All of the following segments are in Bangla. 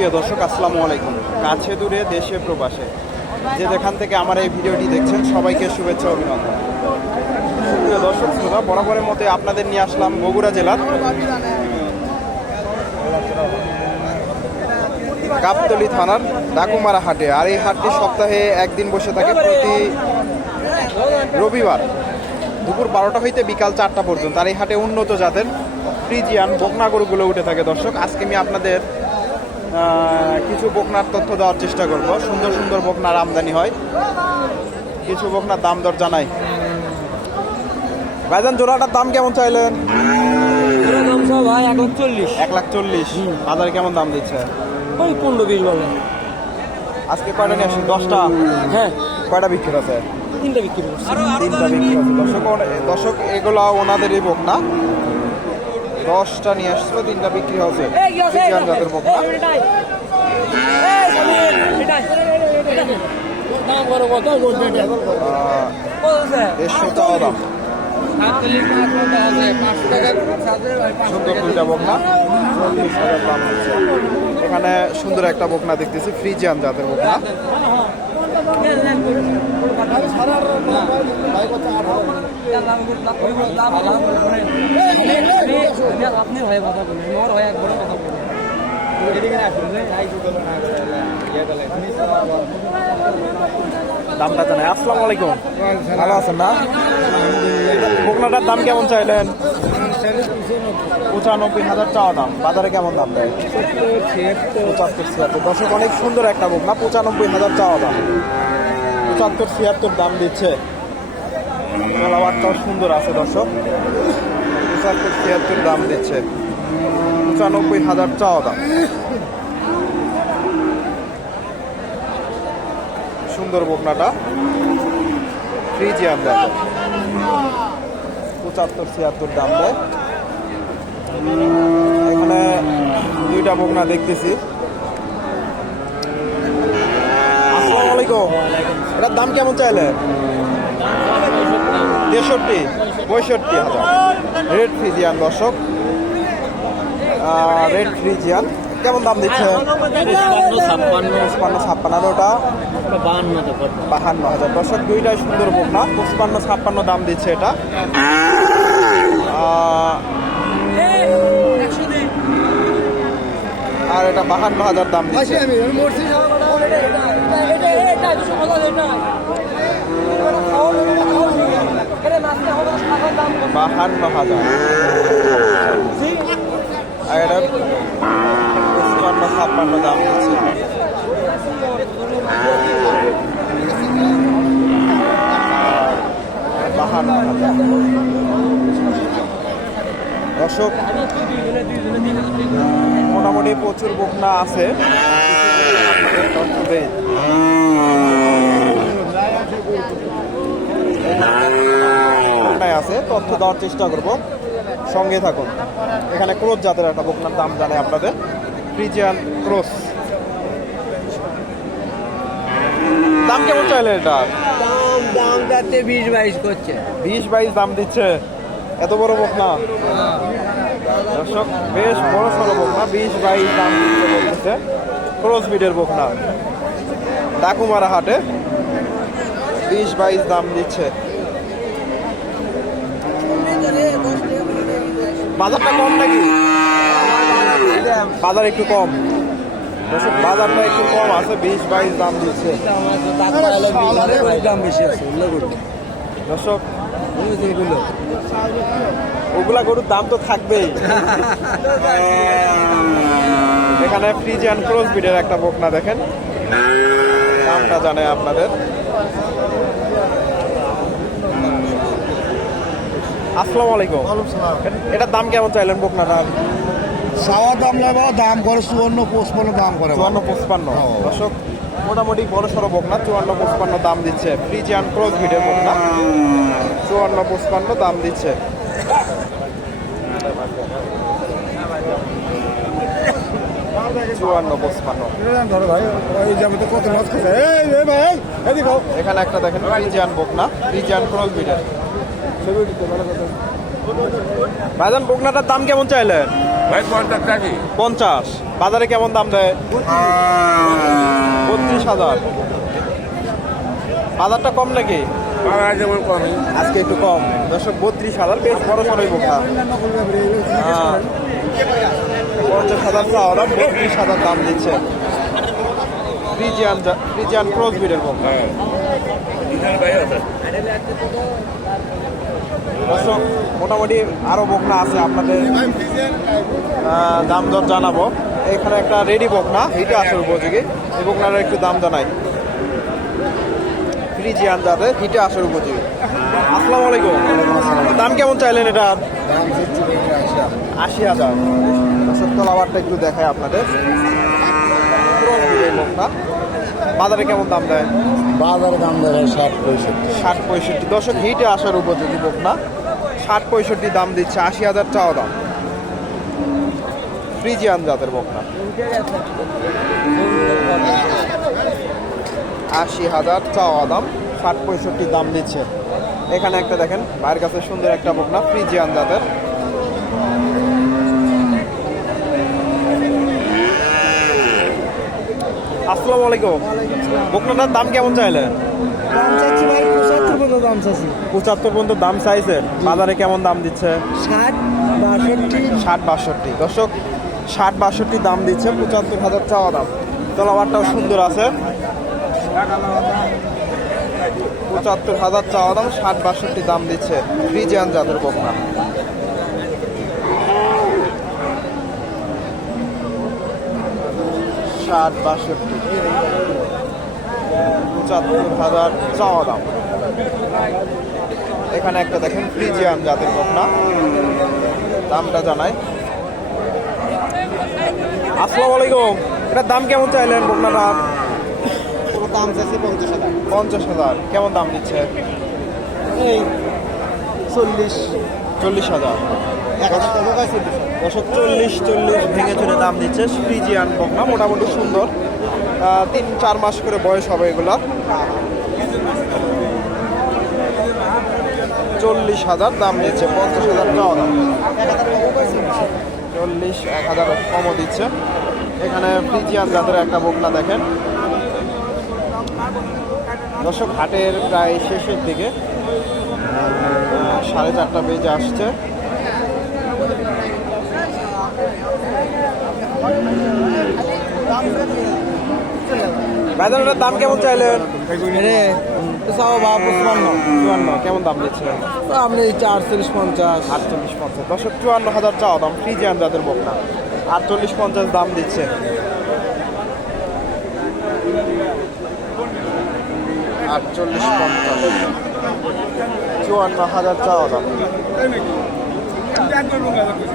সুপ্রিয় দর্শক, আসসালামু আলাইকুম। কাছে দূরে দেশে প্রবাসে যে যেখান থেকে আমার এই ভিডিওটি দেখছেন সবাইকে শুভেচ্ছা অভিনন্দন। সুপ্রিয় দর্শক শ্রোতা, বরাবরের মতে আপনাদের নিয়ে আসলাম বগুড়া জেলার গাবতলী থানার ডাকুমারা হাটে। আর এই হাটটি সপ্তাহে একদিন বসে থাকে, প্রতি রবিবার দুপুর 12টা হইতে বিকাল 4টা পর্যন্ত। আর এই হাটে উন্নত জাতের ফ্রিজিয়ান বকনা গরুগুলো উঠে থাকে। দর্শক, আজকে আমি আপনাদের কিছু বকনার তথ্য দেওয়ার চেষ্টা করব। সুন্দর সুন্দর বকনার আমদানি হয়, কিছু বকনার দাম দর জানাই। ভাইজান, জোড়াটার দাম কেমন চাইলেন? ভাই 1,40,000। 1,40,000। বাজারে কেমন দাম দিচ্ছে? ওই 15-20 বলে। আজকে কয়টা নিয়ে আসছি? 10টা। হ্যাঁ, কয়টা বিক্রি আছে? 3টা বিক্রি করছি। 3টা বিক্রি আছে। দর্শক এগুলা ওনাদেরই বকনা। 10টা নিয়ে আসছিল, 3টা বিক্রি হয়েছে। ফ্রিজিয়ান জাতের বকনা। দেড়শো চাওয়া দাম। সুন্দর দুইটা বকনা, 40,000 দাম হচ্ছে। এখানে সুন্দর একটা বকনা দেখতেছি, ফ্রিজিয়ান জাতের বকনা। দামটা জানাই। আসসালামু আলাইকুম, ভালো আছেন না? বকনাটার দাম কেমন চাইলেন? 95,000 চাওয়া দাম। বাজারে কেমন দাম দেয়? 75-76। দর্শক, অনেক সুন্দর একটা বকনা, 95,000 চাওয়া দাম। 75-76 দাম দিচ্ছে। গলাবারটাও সুন্দর আছে দর্শক। 75-76 দাম দিচ্ছে, 95,000 চাওয়া দাম। সুন্দর বকনাটা ফ্রিজিয়ান জাতের, 75-76 দাম দেয়। এখানে দুইটা বকনা দেখতেছি। আসসালামু আলাইকুম। এটার দাম কেমন চাইলেন? 63-65,000। রেড ফ্রিজিয়ান দর্শক, রেড ফ্রিজিয়ান কেমন দাম দিচ্ছে? 55-56। ওটা 52,000। দর্শক, দুইটাই সুন্দর বকনা, 55-56 দাম দিচ্ছে এটা। আর এটা 52,000 দাম দিচ্ছে। 52,000। আর এটা 55-56 দাম দিচ্ছে। দর্শক, মোটামুটি প্রচুর বকনা আছে, আছে তথ্য দেওয়ার চেষ্টা করব, সঙ্গে থাকুন। এখানে ক্রোস জাতের একটা বকনার দাম জানাই আপনাদের, ফ্রিজিয়ান ক্রোস। দাম কেমন চাইলে এটা? দাম যাচ্ছে 20-22 করছে। 20-22 দাম দিচ্ছে। এত বড় বকনা দর্শক, বেশ বড় সড়ো বকনা, 20-22 দাম দিচ্ছে বলতেছে। ক্রস বিডের বকনা, ডাকুমারা হাটে 20-22 দাম দিচ্ছে। বাজারটা কম নাকি? বাজার একটু কম দর্শক, বাজারটা একটু কম আছে, 20-22 দাম দিচ্ছে দর্শক। ওগুলা গরুর দাম তো থাকবেই। এখানে ফ্রিজিয়ান ক্রস ব্রিডের একটা বকনা দেখেন, দামটা জানে আপনাদের। আসসালামু আলাইকুম। এটার দাম কেমন চাইলেন বকনাটার? সাওয়া দাম নেবো, দাম করে 54-55 দাম করে। 54-55 দর্শক, মোটামুটি বড় সড়ো বকনা, 54-55 দাম দিচ্ছে। ফ্রিজিয়ান ক্রস ব্রিডের বকনা, 54-55 দাম দিচ্ছে। 54-55। এখানে একটা দেখেন ফ্রিজিয়ান বকনা, ফ্রিজিয়ান ক্রস ব্রিডের। ভাইজান, বকনাটার দাম কেমন চাইলেন? ভাই 50 টাকা 50। বাজারে কেমন দাম দেয়? 32,000। বাজারটা কম নাকি? আর যেমন কমই আজকে একটু কম। দর্শক 32,000, বেশ বড় সড়ই বোকা। 50,000 চাওয়া দাম, 32,000 দাম দিচ্ছে। ফ্রিজিয়ান ক্রস ব্রিডের বোকা। হ্যাঁ এখানে ভাই আছে দর্শক মোটামুটি আরো বকনা আছে, আপনাদের দাম দর জানাবো। এখানে একটা রেডি বকনা, এটা আসলে উপযোগী। এই বকনার একটু দাম জানাই। ফ্রিজিয়ান যাদের হিটে আসার উপযোগী। আসসালামু আলাইকুম। দাম কেমন চাইলেন এটা? 80,000। দর্শক তলাবারটা একটু দেখায় আপনাদের। ক্রস ব্রিডের বকনা। বাজারে কেমন দাম দেয়? বাজারে দাম দেয় 60-65। 60-65। দর্শক হিটে আসার উপযোগী বকনা। 60-65 দাম দিচ্ছে, 80,000 চাওয়া দাম। ফ্রিজিয়ান জাতের বকনা। 80,000 চাওয়া দাম, 60-65 দাম দিচ্ছে। এখানে একটা দেখেন, ভাইয়ের কাছে সুন্দর একটা বকনা, ফ্রিজিয়ান জাতের। আসসালামু আলাইকুম। বকনাটার দাম কেমন চাইলেন? দাম চাচ্ছি ভাই 75 পর্যন্ত দাম চাচ্ছি। 75 পর্যন্ত দাম চাইছে। বাজারে কেমন দাম দিচ্ছে? 60-62। 60-62। দর্শক 60-62 দাম দিচ্ছে, 75,000 চাওয়া দাম। তলাবারটাও সুন্দর আছে। 75,000 চাওয়া দাম, 60-62 দাম দিচ্ছে। ফ্রিজিয়ান জাতের বকনা। ষাট 75,000 চাওয়া দাম। এখানে একটা দেখেন ফ্রিজিয়ান জাতের বকনা, দামটা জানাই। আসসালামু আলাইকুম। এটার দাম কেমন চাইলেন বকনাটা? দাম চাচ্ছি 50,000। 50,000। কেমন দাম দিচ্ছে? এই 40,000। 1,000 টাকা 40,000। দশক 40 ভেঙে চুরে দাম দিচ্ছে। ফ্রিজিয়ান বকনা, মোটামুটি সুন্দর। 3-4 মাস করে বয়স হবে এগুলা। 40,000 দাম দিচ্ছে, 50,000 চাওয়া দাম। 1,000 কমও দিচ্ছে। এখানে ফ্রিজিয়ান জাতের একটা বকনা দেখেন। দর্শক হাটের প্রায় শেষের দিকে, 4:30 বেজে আসছে। ভাইজানের দাম কেমন চাইলেন? কেমন দাম দিচ্ছে? আপনি 48-50। 48-50। দর্শক 54,000 চাওয়া দাম, ফ্রিজিয়ান জাতের বকনা। 48-50 দাম দিচ্ছে। 48-50, 54,000 চাওয়া দাম।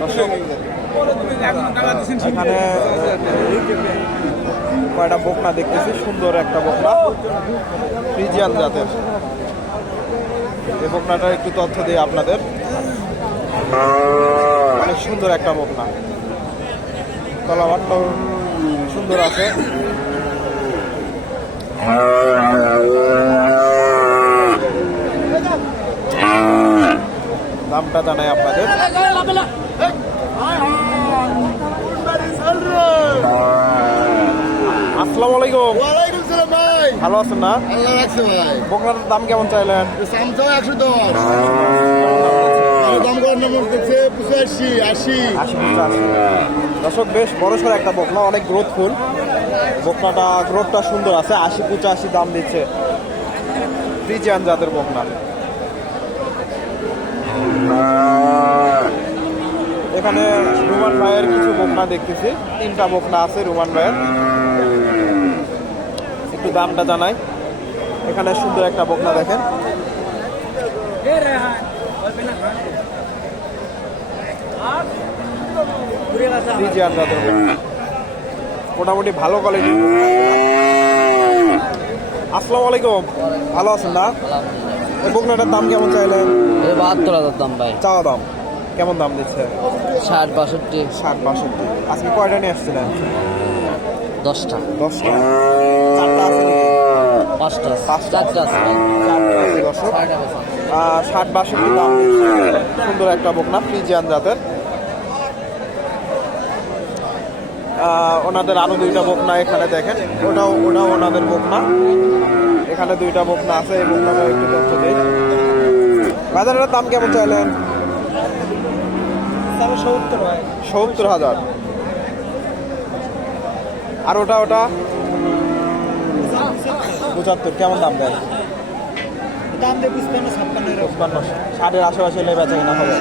দর্শক এখানে কয়টা বকনা দেখতেছি, সুন্দর একটা বকনা, ফ্রিজিয়ান জাতের। এই বকনাটার একটু তথ্য দিই আপনাদের। অনেক সুন্দর একটা বকনা, তলাবারটাও সুন্দর আছে। দামটা জানাই আপনাদের। আসসালামু আলাইকুম। ওয়ালাইকুম সালাম ভাই। ভালো আছেন না? আল্লাহ রাখছে ভাই। বকনার দাম কেমন চাইলেন? সামসা 110। দাম করার নম্বর দেখছে 85-80। 80-85। দর্শক বেশ বড়সড় একটা বকনা, অনেক গ্রোথফুল। বকনাটা গ্রোথটা সুন্দর আছে। 80-85 দাম দিচ্ছে, ফ্রিজিয়ান জাতের বকনা। এখানে রুমান ভাইয়ের কিছু বকনা দেখতেছি, 3টা বকনা আছে রুমান ভাইয়ের। একটু দামটা জানাই। এখানে সুন্দর একটা বকনা দেখেন। ফ্রিজিয়ান জাতের বকনা, মোটামুটি ভালো কোয়ালিটি। আসসালামু আলাইকুম। ভালো আছেন না? এই বকনাটার দাম কেমন চাইলেন? 72,000 দাম ভাই। চাওয়া দাম কেমন দাম দিচ্ছে? 60-62। 60-62। আজকে কয়টা নিয়ে আসছিলেন? 10টা। 10টা। 4টা আছে নাকি? 5টা। 5টা 4টা আছে ভাই। 4টা আছে দর্শক। 60-62 দাম দিচ্ছে। সুন্দর একটা বকনা, ফ্রিজিয়ান জাতের। ওনাদের আরো দুইটা বকনা এখানে দেখেন, ওটাও ওনাদের বকনা। এখানে দুইটা বকনা আছে, এই বকনাটা একটু তথ্য দিই। বাজারের দাম কেমন চাইলেন? 70,000। আর ওটা 75, কেমন দাম দেয়? দাম দিয়ে 55-56 ষাটের আশেপাশে গেলে বেচা কেনা হবে।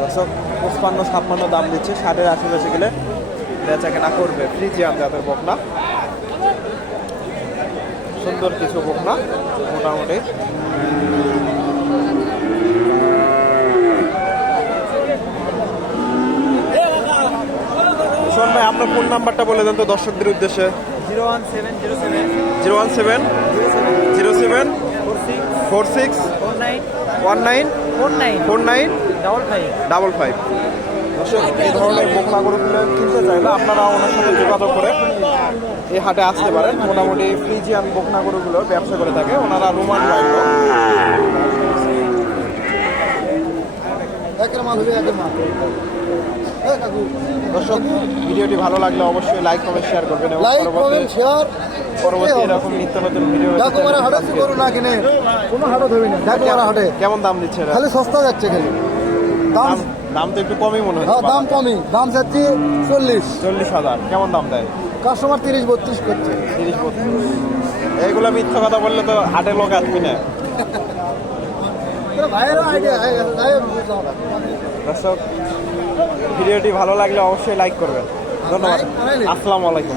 দর্শক 55-56 দাম দিচ্ছে, ষাটের আশেপাশে গেলে বেচা কেনা করবে। ফ্রিজিয়ান জাতের বকনা, সুন্দর কিছু বকনা মোটামুটি। শোন ভাই, আপনার ফোন নাম্বারটা বলে দেন তো দর্শকদের উদ্দেশ্যে। 017 07 46 19 49 55। দর্শক, এই ধরনের বকনা গরু কিনতে চাইলে আপনারা ওনার সাথে যোগাযোগ করে এই হাটে আসতে পারেন। মোটামুটি ফ্রিজিয়ান বকনা গরুগুলো ব্যবসা করে থাকে ওনারা। রোমান বাইক দর্শক, ভিডিওটি ভালো লাগলে অবশ্যই লাইক কমেন্ট শেয়ার করবেন এবং পরবর্তী এরকম নিত্য নতুন ভিডিও কেমন দাম দিচ্ছে এটা? খালি সস্তা যাচ্ছে খালি দাম দাম তো একটু কমই মনে হচ্ছে। দাম কমই, দাম যাচ্ছে 40,000। কেমন দাম দেয়? কাস্টমার 30-32 করছে। 30-32। এইগুলো মিথ্যা কথা বললে তো হাটে লোক আসবি না। দর্শক, ভিডিওটি ভালো লাগলে অবশ্যই লাইক করবেন। ধন্যবাদ। আসসালামু আলাইকুম।